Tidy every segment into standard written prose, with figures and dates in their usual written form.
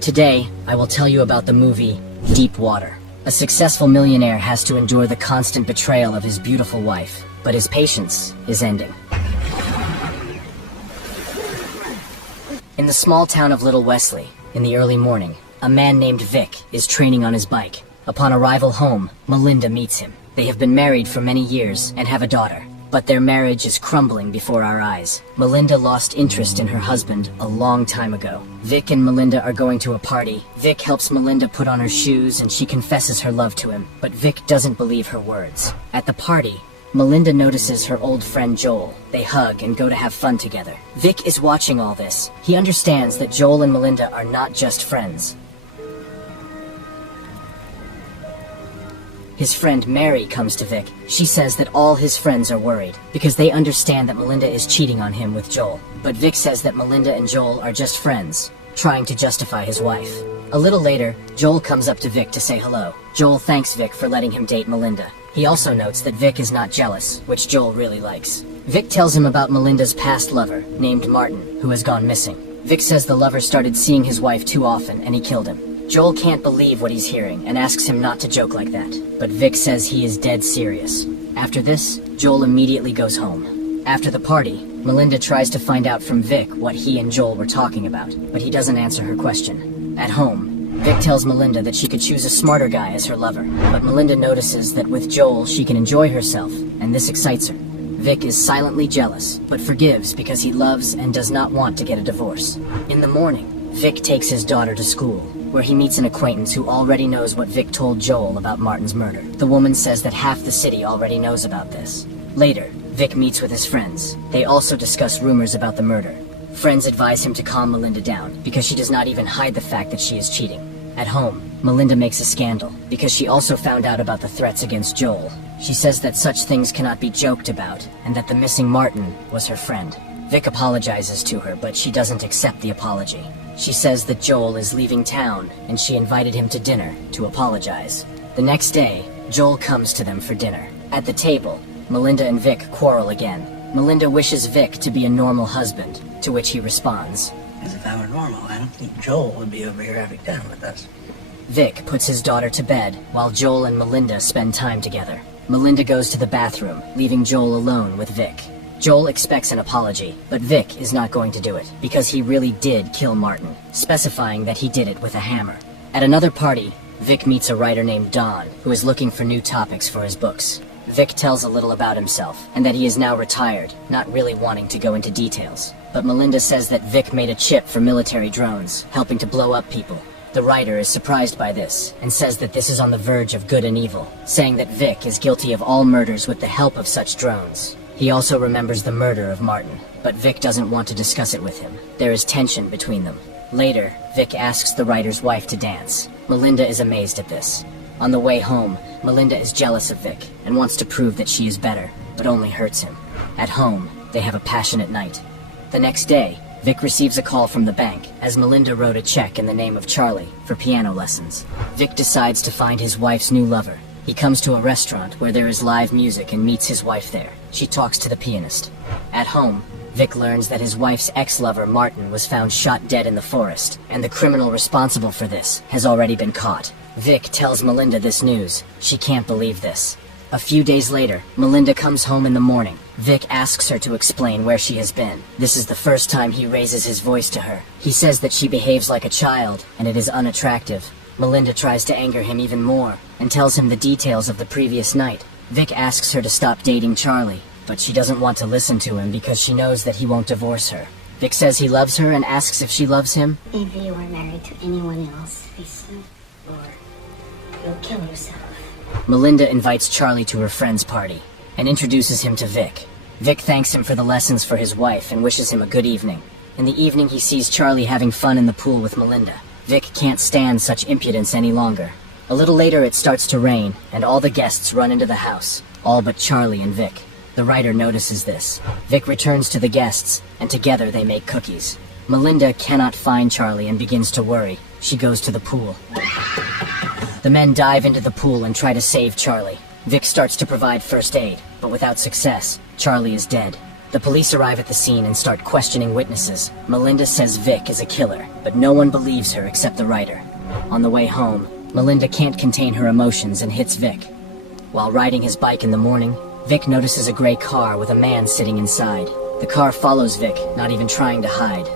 Today, I will tell you about the movie Deep Water. A successful millionaire has to endure the constant betrayal of his beautiful wife, but his patience is ending. In the small town of Little Wesley, in the early morning, a man named Vic is training on his bike. Upon arrival home, Melinda meets him. They have been married for many years and have a daughter, but their marriage is crumbling before our eyes. Melinda lost interest in her husband a long time ago. Vic and Melinda are going to a party. Vic helps Melinda put on her shoes and she confesses her love to him, but Vic doesn't believe her words. At the party, Melinda notices her old friend Joel. They hug and go to have fun together. Vic is watching all this. He understands that Joel and Melinda are not just friends. His friend Mary comes to Vic. She says that all his friends are worried because they understand that Melinda is cheating on him with Joel. But Vic says that Melinda and Joel are just friends, trying to justify his wife. A little later, Joel comes up to Vic to say hello. Joel thanks Vic for letting him date Melinda. He also notes that Vic is not jealous, which Joel really likes. Vic tells him about Melinda's past lover, named Martin, who has gone missing. Vic says the lover started seeing his wife too often and he killed him. Joel can't believe what he's hearing and asks him not to joke like that, but Vic says he is dead serious. After this, Joel immediately goes home. After the party, Melinda tries to find out from Vic what he and Joel were talking about, but he doesn't answer her question. At home, Vic tells Melinda that she could choose a smarter guy as her lover, but Melinda notices that with Joel she can enjoy herself, and this excites her. Vic is silently jealous, but forgives because he loves and does not want to get a divorce. In the morning, Vic takes his daughter to school, where he meets an acquaintance who already knows what Vic told Joel about Martin's murder. The woman says that half the city already knows about this. Later, Vic meets with his friends. They also discuss rumors about the murder. Friends advise him to calm Melinda down, because she does not even hide the fact that she is cheating. At home, Melinda makes a scandal, because she also found out about the threats against Joel. She says that such things cannot be joked about, and that the missing Martin was her friend. Vic apologizes to her, but she doesn't accept the apology. She says that Joel is leaving town, and she invited him to dinner to apologize. The next day, Joel comes to them for dinner. At the table, Melinda and Vic quarrel again. Melinda wishes Vic to be a normal husband, to which he responds, "As if I were normal, I don't think Joel would be over here having dinner with us." Vic puts his daughter to bed, while Joel and Melinda spend time together. Melinda goes to the bathroom, leaving Joel alone with Vic. Joel expects an apology, but Vic is not going to do it, because he really did kill Martin, specifying that he did it with a hammer. At another party, Vic meets a writer named Don, who is looking for new topics for his books. Vic tells a little about himself, and that he is now retired, not really wanting to go into details. But Melinda says that Vic made a chip for military drones, helping to blow up people. The writer is surprised by this, and says that this is on the verge of good and evil, saying that Vic is guilty of all murders with the help of such drones. He also remembers the murder of Martin, but Vic doesn't want to discuss it with him. There is tension between them. Later, Vic asks the writer's wife to dance. Melinda is amazed at this. On the way home, Melinda is jealous of Vic, and wants to prove that she is better, but only hurts him. At home, they have a passionate night. The next day, Vic receives a call from the bank, as Melinda wrote a check in the name of Charlie for piano lessons. Vic decides to find his wife's new lover. He comes to a restaurant where there is live music and meets his wife there. She talks to the pianist. At home, Vic learns that his wife's ex-lover Martin was found shot dead in the forest, and the criminal responsible for this has already been caught. Vic tells Melinda this news. She can't believe this. A few days later, Melinda comes home in the morning. Vic asks her to explain where she has been. This is the first time he raises his voice to her. He says that she behaves like a child, and it is unattractive. Melinda tries to anger him even more, and tells him the details of the previous night. Vic asks her to stop dating Charlie, but she doesn't want to listen to him because she knows that he won't divorce her. Vic says he loves her and asks if she loves him. If you were married to anyone else, Lisa, or you'll kill yourself. Melinda invites Charlie to her friend's party, and introduces him to Vic. Vic thanks him for the lessons for his wife and wishes him a good evening. In the evening he sees Charlie having fun in the pool with Melinda. Vic can't stand such impudence any longer. A little later it starts to rain, and all the guests run into the house, all but Charlie and Vic. The writer notices this. Vic returns to the guests, and together they make cookies. Melinda cannot find Charlie and begins to worry. She goes to the pool. The men dive into the pool and try to save Charlie. Vic starts to provide first aid, but without success. Charlie is dead. The police arrive at the scene and start questioning witnesses. Melinda says Vic is a killer, but no one believes her except the writer. On the way home, Melinda can't contain her emotions and hits Vic. While riding his bike in the morning, Vic notices a gray car with a man sitting inside. The car follows Vic, not even trying to hide.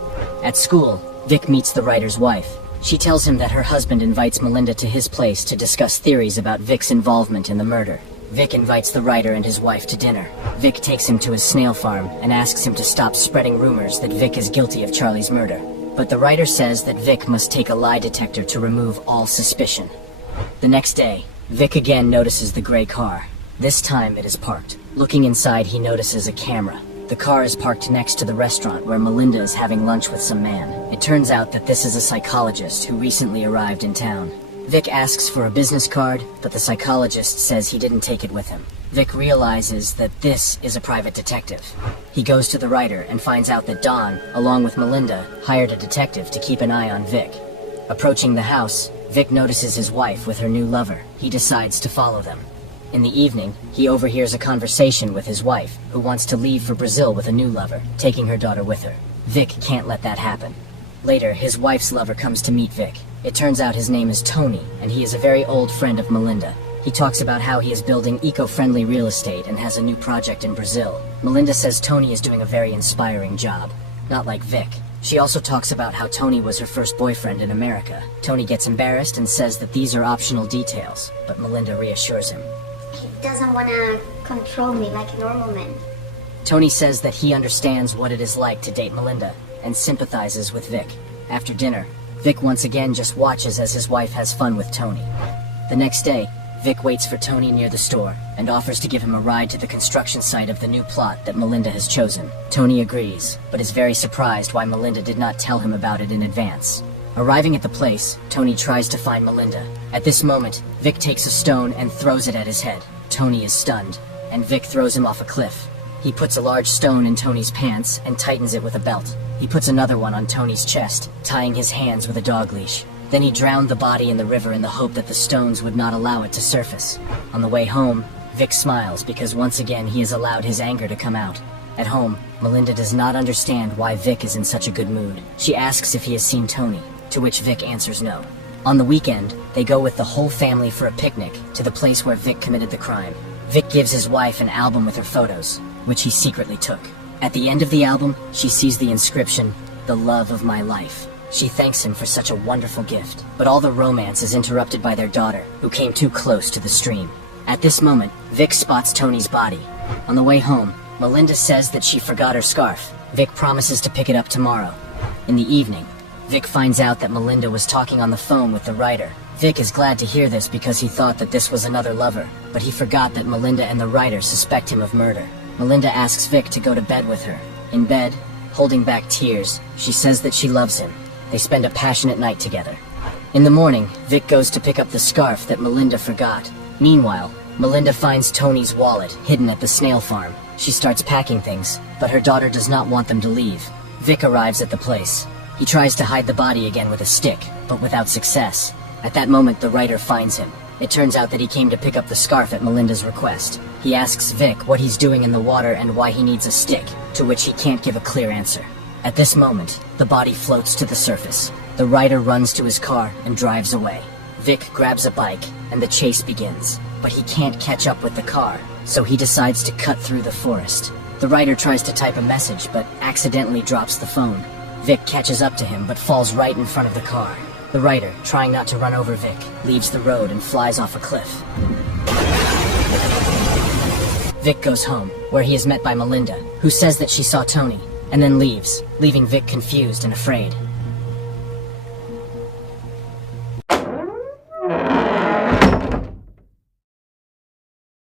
At school, Vic meets the writer's wife. She tells him that her husband invites Melinda to his place to discuss theories about Vic's involvement in the murder. Vic invites the writer and his wife to dinner. Vic takes him to his snail farm and asks him to stop spreading rumors that Vic is guilty of Charlie's murder. But the writer says that Vic must take a lie detector to remove all suspicion. The next day, Vic again notices the gray car. This time it is parked. Looking inside, he notices a camera. The car is parked next to the restaurant where Melinda is having lunch with some man. It turns out that this is a psychologist who recently arrived in town. Vic asks for a business card, but the psychologist says he didn't take it with him. Vic realizes that this is a private detective. He goes to the writer and finds out that Don, along with Melinda, hired a detective to keep an eye on Vic. Approaching the house, Vic notices his wife with her new lover. He decides to follow them. In the evening, he overhears a conversation with his wife, who wants to leave for Brazil with a new lover, taking her daughter with her. Vic can't let that happen. Later, his wife's lover comes to meet Vic. It turns out his name is Tony, and he is a very old friend of Melinda. He talks about how he is building eco-friendly real estate and has a new project in Brazil. Melinda says Tony is doing a very inspiring job, not like Vic. She also talks about how Tony was her first boyfriend in America. Tony gets embarrassed and says that these are optional details, but Melinda reassures him. He doesn't want to control me like a normal man. Tony says that he understands what it is like to date Melinda and sympathizes with Vic. After dinner, Vic once again just watches as his wife has fun with Tony. The next day, Vic waits for Tony near the store and offers to give him a ride to the construction site of the new plot that Melinda has chosen. Tony agrees, but is very surprised why Melinda did not tell him about it in advance. Arriving at the place, Tony tries to find Melinda. At this moment, Vic takes a stone and throws it at his head. Tony is stunned, and Vic throws him off a cliff. He puts a large stone in Tony's pants and tightens it with a belt. He puts another one on Tony's chest, tying his hands with a dog leash. Then he drowned the body in the river in the hope that the stones would not allow it to surface. On the way home, Vic smiles because once again he has allowed his anger to come out. At home, Melinda does not understand why Vic is in such a good mood. She asks if he has seen Tony, to which Vic answers no. On the weekend, they go with the whole family for a picnic to the place where Vic committed the crime. Vic gives his wife an album with her photos, which he secretly took. At the end of the album, she sees the inscription, "The love of my life." She thanks him for such a wonderful gift, but all the romance is interrupted by their daughter, who came too close to the stream. At this moment, Vic spots Tony's body. On the way home, Melinda says that she forgot her scarf. Vic promises to pick it up tomorrow. In the evening, Vic finds out that Melinda was talking on the phone with the writer. Vic is glad to hear this because he thought that this was another lover, but he forgot that Melinda and the writer suspect him of murder. Melinda asks Vic to go to bed with her. In bed, holding back tears, she says that she loves him. They spend a passionate night together. In the morning, Vic goes to pick up the scarf that Melinda forgot. Meanwhile, Melinda finds Tony's wallet hidden at the snail farm. She starts packing things, but her daughter does not want them to leave. Vic arrives at the place. He tries to hide the body again with a stick, but without success. At that moment, the writer finds him. It turns out that he came to pick up the scarf at Melinda's request. He asks Vic what he's doing in the water and why he needs a stick, to which he can't give a clear answer. At this moment, the body floats to the surface. The writer runs to his car and drives away. Vic grabs a bike, and the chase begins. But he can't catch up with the car, so he decides to cut through the forest. The writer tries to type a message, but accidentally drops the phone. Vic catches up to him, but falls right in front of the car. The writer, trying not to run over Vic, leaves the road and flies off a cliff. Vic goes home, where he is met by Melinda, who says that she saw Tony, and then leaves, leaving Vic confused and afraid.